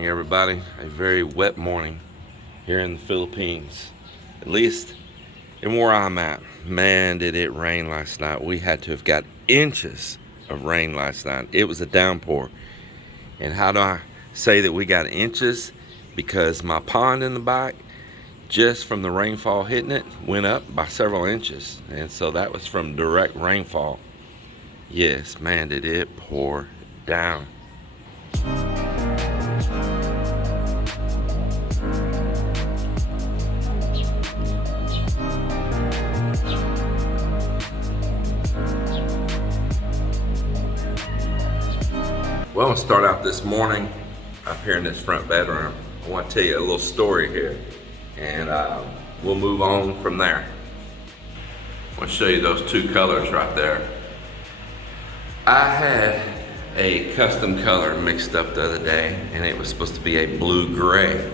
morning, everybody. A very wet morning here in the Philippines, at least in where I'm at. Man, did it rain last night. We had to have got inches of rain last night. It was a downpour. And how do I say that we got inches? Because my pond in the back, just from the rainfall hitting it, went up by several inches. And so that was from direct rainfall. Yes, man, did it pour down. Well, I'm gonna start out this morning up here in this front bedroom. I want to tell you a little story here, and we'll move on from there. I want to show you those two colors right there. I had a custom color mixed up the other day, and it was supposed to be a blue-gray,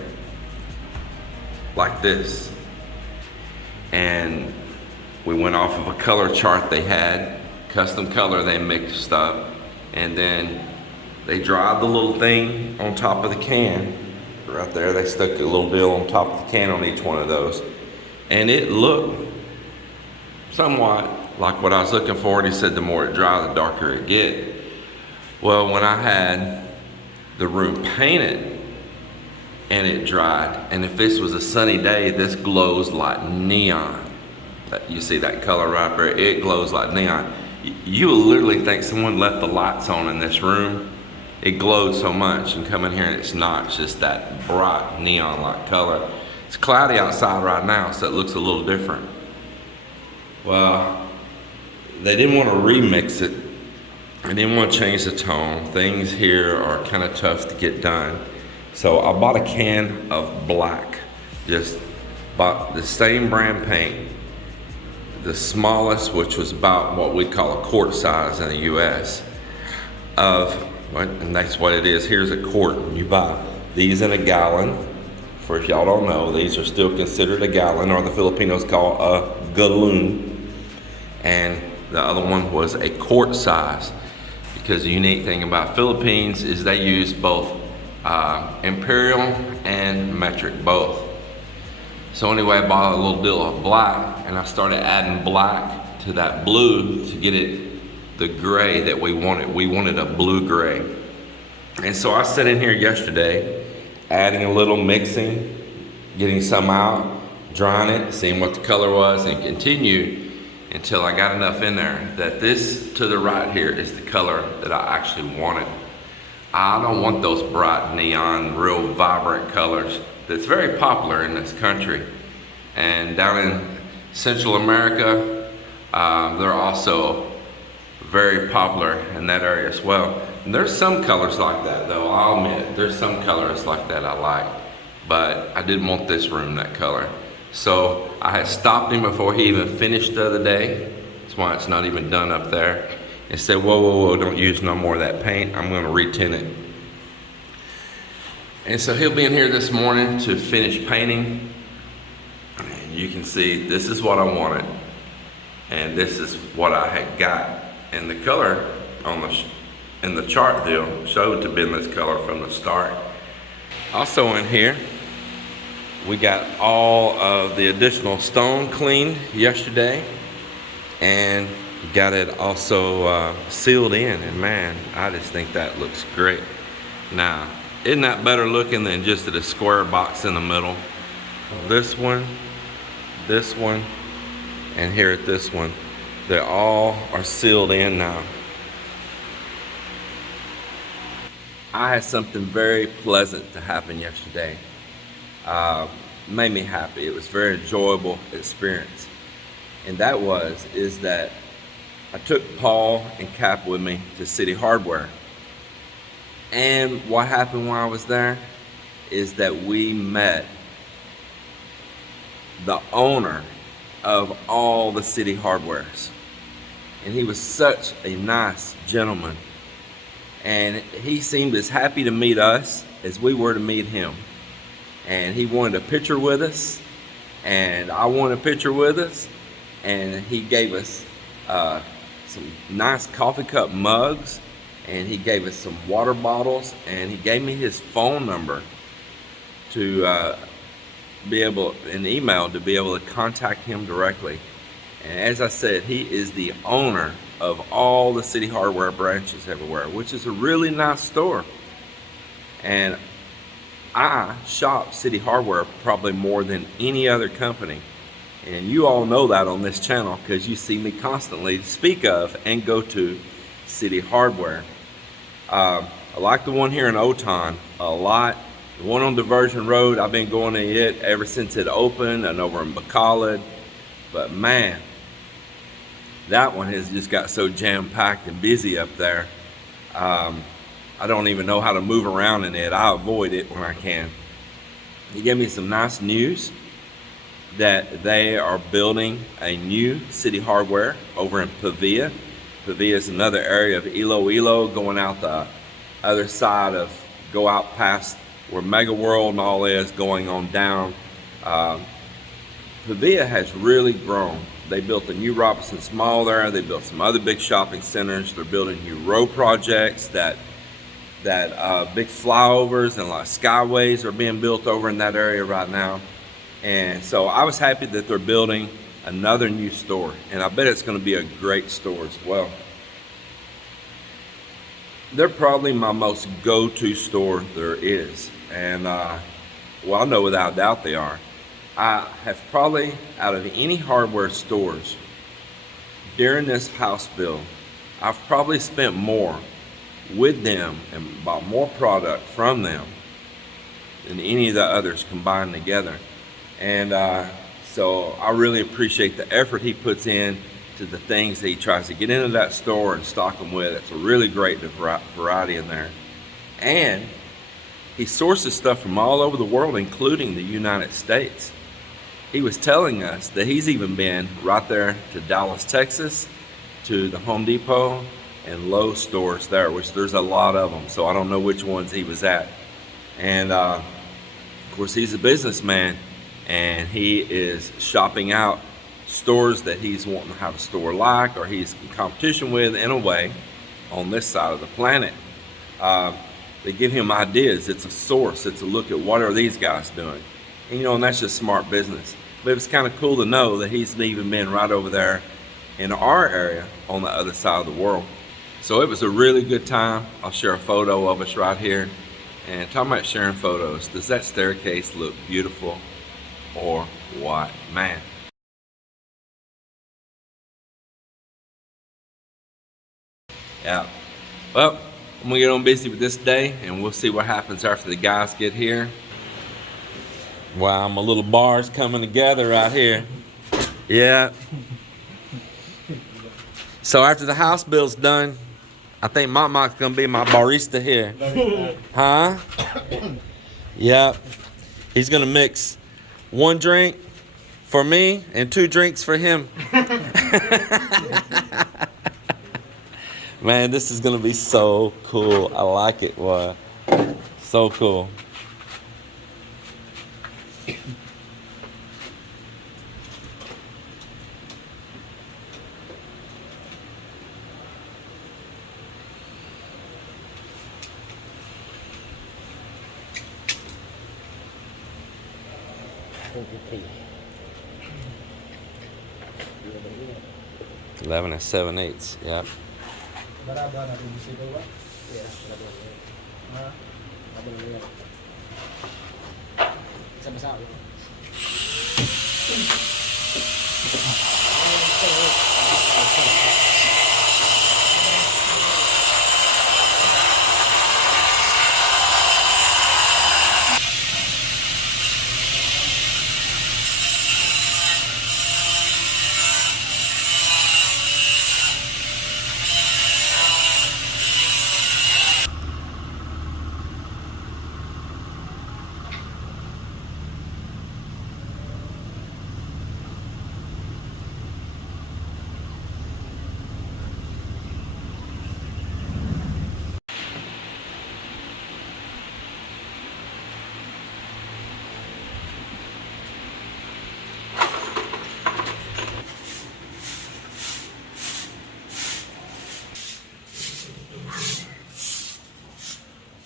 like this. And we went off of a color chart they had, custom color they mixed up, and then they dried the little thing on top of the can right there. They stuck a little deal on top of the can on each one of those. And it looked somewhat like what I was looking for. And he said the more it dries, the darker it get. Well, when I had the room painted and it dried, and if this was a sunny day, this glows like neon. You see that color right there? It glows like neon. You will literally think someone left the lights on in this room. It glowed so much, and come in here and it's not. It's just that bright neon-like color. It's cloudy outside right now, so it looks a little different. Well, they didn't want to remix it. They didn't want to change the tone. Things here are kind of tough to get done. So I bought a can of black. Just bought the same brand paint, the smallest, which was about what we call a quart size in the US, and that's what it is. Here's a quart. You buy these in a gallon. For if y'all don't know, these are still considered a gallon, or the Filipinos call a galon. And the other one was a quart size, because the unique thing about Philippines is they use both imperial and metric, both. So anyway, I bought a little deal of black, and I started adding black to that blue to get it the gray that we wanted. We wanted a blue gray. And so I sat in here yesterday, adding a little, mixing, getting some out, drying it, seeing what the color was, and continued until I got enough in there that this to the right here is the color that I actually wanted. I don't want those bright neon, real vibrant colors that's very popular in this country. And down in Central America, they're also very popular in that area as well. And there's some colors like that, though, I'll admit. There's some colors like that I like, but I didn't want this room that color. So I had stopped him before he even finished the other day. That's why it's not even done up there. And said, whoa, whoa, whoa, don't use no more of that paint. I'm gonna retint it. And so he'll be in here this morning to finish painting. And you can see this is what I wanted, and this is what I had got. And the color in the chart deal showed to be in this color from the start. Also in here, we got all of the additional stone cleaned yesterday, and got it also sealed in. And man, I just think that looks great. Now, isn't that better looking than just a square box in the middle? This one, and here at this one. They all are sealed in now. I had something very pleasant to happen yesterday. Made me happy. It was a very enjoyable experience. And that is that I took Paul and Cap with me to City Hardware. And what happened while I was there is that we met the owner of all the City Hardwares. And he was such a nice gentleman. And he seemed as happy to meet us as we were to meet him. And he wanted a picture with us, and I wanted a picture with us. And he gave us some nice coffee cup mugs and he gave us some water bottles, and he gave me his phone number to be able, an email to be able to contact him directly. And as I said, he is the owner of all the City Hardware branches everywhere, which is a really nice store. And I shop City Hardware probably more than any other company. And you all know that on this channel because you see me constantly speak of and go to City Hardware. I like the one here in Oton a lot. The one on Diversion Road, I've been going to it ever since it opened, and over in Bacallad. But man, that one has just got so jam-packed and busy up there. I don't even know how to move around in it. I avoid it when I can. He gave me some nice news that they are building a new City Hardware over in Pavia. Pavia is another area of Iloilo, going out the other side of, go out past where Mega World and all is, going on down. Pavia has really grown. They built a new Robinson's Mall there. They built some other big shopping centers. They're building new road projects that big flyovers and like skyways are being built over in that area right now. And so I was happy that they're building another new store, and I bet it's going to be a great store as well. They're probably my most go-to store there is, and well, I know without doubt they are. I have probably, out of any hardware stores during this house build, I've probably spent more with them and bought more product from them than any of the others combined together. And so I really appreciate the effort he puts in to the things that he tries to get into that store and stock them with. It's a really great variety in there. And he sources stuff from all over the world, including the United States. He was telling us that he's even been right there to Dallas, Texas, to the Home Depot and Lowe's stores there, which there's a lot of them, so I don't know which ones he was at. And of course, he's a businessman, and he is shopping out stores that he's wanting to have a store like, or he's in competition with in a way on this side of the planet. They give him ideas. It's a source. It's a look at what are these guys doing. And, you know, and that's just smart business. But it's kind of cool to know that he's even been right over there in our area on the other side of the world. So it was a really good time. I'll share a photo of us right here. And talking about sharing photos, does that staircase look beautiful or what? Man. Yeah. Well, I'm gonna get on busy with this day, and we'll see what happens after the guys get here. Wow, my little bar's coming together right here. Yeah. So after the house build's done, I think Mak Mak's gonna be my barista here. Huh? Yep. He's gonna mix 1 drink for me and 2 drinks for him. Man, this is gonna be so cool. I like it. Wow. So cool. $11 and 7/8. Yep.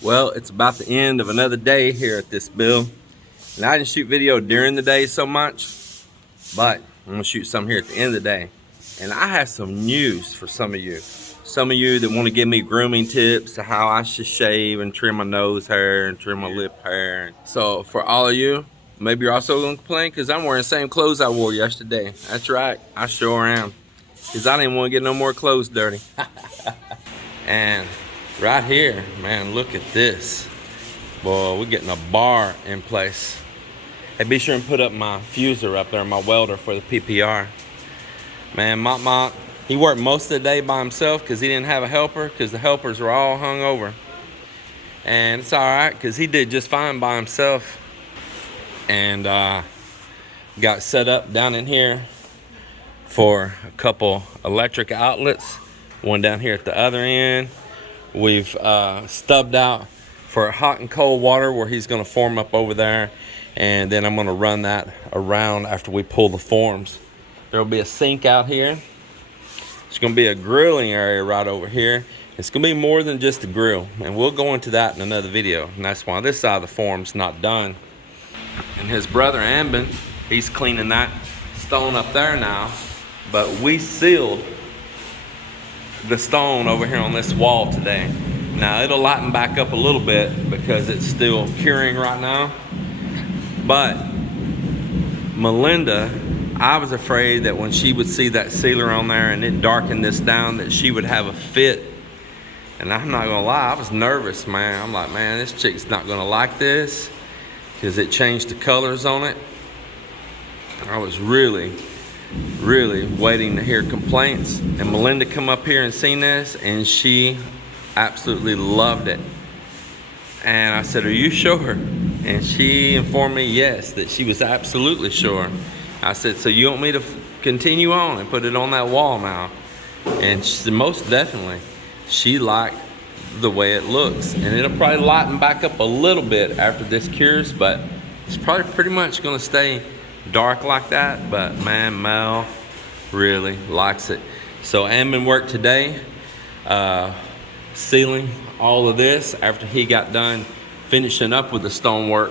Well, it's about the end of another day here at this build. And I didn't shoot video during the day so much, but I'm gonna shoot some here at the end of the day. And I have some news for some of you. Some of you that want to give me grooming tips to how I should shave and trim my nose hair and trim my lip hair. So for all of you, maybe you're also gonna complain because I'm wearing the same clothes I wore yesterday. That's right, I sure am. Because I didn't want to get no more clothes dirty. And right here, man, look at this. Boy, we're getting a bar in place. Hey, be sure and put up my fuser up there, my welder for the PPR. Man, Mak Mak, he worked most of the day by himself because he didn't have a helper, because the helpers were all hung over. And it's all right, because he did just fine by himself. And got set up down in here for a couple electric outlets. One down here at the other end. We've stubbed out for hot and cold water where he's gonna form up over there. And then I'm gonna run that around after we pull the forms. There'll be a sink out here. There's gonna be a grilling area right over here. It's gonna be more than just a grill. And we'll go into that in another video. And that's why this side of the form's not done. And his brother Amben, he's cleaning that stone up there now. But we sealed the stone over here on this wall today. Now it'll lighten back up a little bit because it's still curing right now. But Melinda, I was afraid that when she would see that sealer on there and it darkened this down, that she would have a fit. And I'm not gonna lie, I was nervous, man. I'm like, man, this chick's not gonna like this because it changed the colors on it. I was really waiting to hear complaints. And Melinda come up here and seen this and she absolutely loved it. And I said, are you sure? And she informed me, yes, that she was absolutely sure. I said, so you want me to continue on and put it on that wall now? And she said, most definitely. She liked the way it looks. And it'll probably lighten back up a little bit after this cures, but it's probably pretty much gonna stay dark like that. But man, Mel really likes it. So Amben worked today sealing all of this after he got done finishing up with the stonework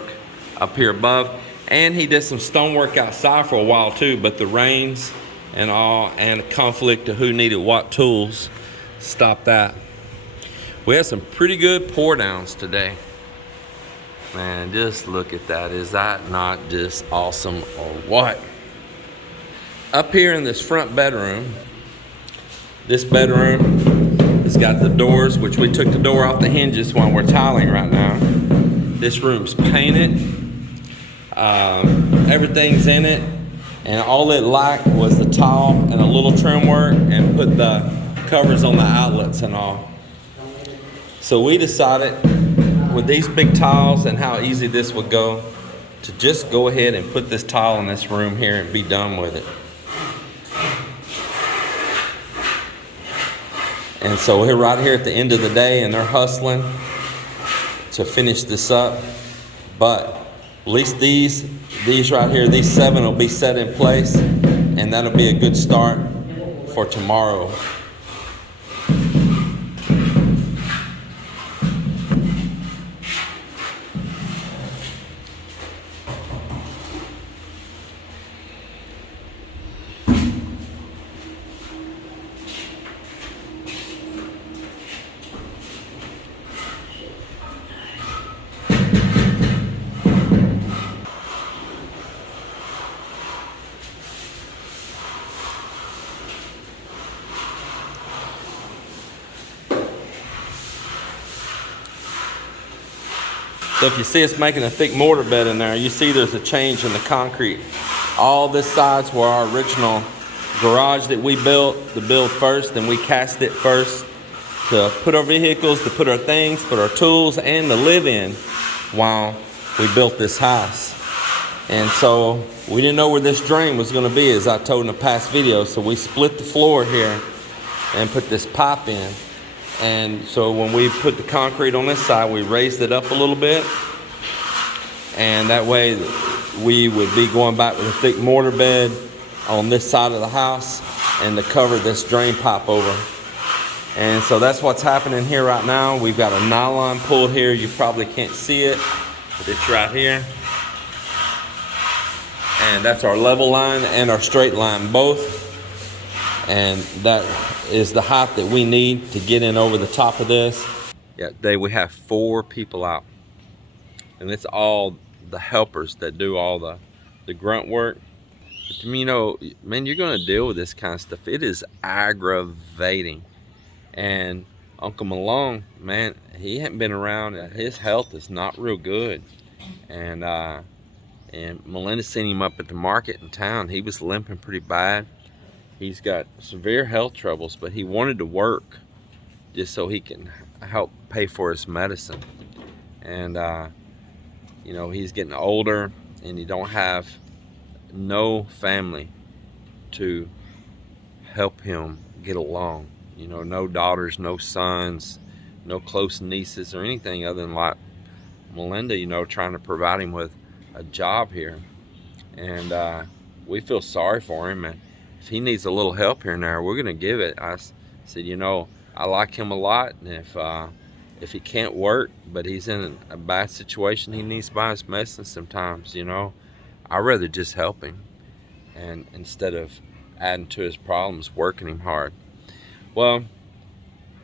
up here above. And he did some stonework outside for a while too, but the rains and all and a conflict of who needed what tools stopped that. We had some pretty good pour downs today. Man, just look at that. Is that not just awesome or what? Up here in this front bedroom, this bedroom has got the doors, which we took the door off the hinges while we're tiling right now. This room's painted. Everything's in it. And all it lacked was the tile and a little trim work and put the covers on the outlets and all. So we decided, with these big tiles and how easy this would go, to just go ahead and put this tile in this room here and be done with it. And so we're right here at the end of the day and they're hustling to finish this up. But at least these right here, these 7 will be set in place and that'll be a good start for tomorrow. So if you see us making a thick mortar bed in there, you see there's a change in the concrete. All this sides were our original garage that we built to build first, and we cast it first to put our vehicles, to put our things, put our tools, and to live in while we built this house. And so we didn't know where this drain was gonna be, as I told in a past video, so we split the floor here and put this pipe in. And so when we put the concrete on this side, we raised it up a little bit. And that way we would be going back with a thick mortar bed on this side of the house and to cover this drain pipe over. And so that's what's happening here right now. We've got a nylon pulled here. You probably can't see it, but it's right here. And that's our level line and our straight line both. And that is the height that we need to get in over the top of this. Yeah, today we have 4 people out. And it's all the helpers that do all the grunt work. But you know, man, you're gonna deal with this kind of stuff. It is aggravating. And Uncle Malone, man, he hadn't been around. His health is not real good. And Melinda seen him up at the market in town. He was limping pretty bad. He's got severe health troubles, but he wanted to work just so he can help pay for his medicine. And you know, he's getting older, and he don't have no family to help him get along. You know, no daughters, no sons, no close nieces or anything other than like Melinda, you know, trying to provide him with a job here. And we feel sorry for him, and if he needs a little help here and there, we're gonna give it. I said, you know, I like him a lot, and if he can't work, but he's in a bad situation, he needs to buy his medicine sometimes, you know, I'd rather just help him, and instead of adding to his problems, working him hard. Well,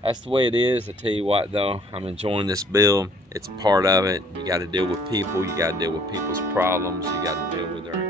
that's the way it is. I tell you what, though, I'm enjoying this build. It's part of it. You got to deal with people. You got to deal with people's problems. You got to deal with their